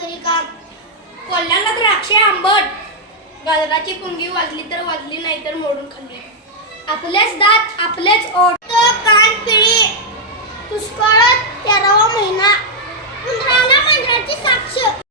करी काम. कोल्ह्याला द्राक्षे आंबट, गाजराची पुंगी वाजली तर वाजली नाही तर मोडून खाल्ली. आपलेच दात आपलेच ओठ. कान पिळी. दुष्काळात 13वा महिना.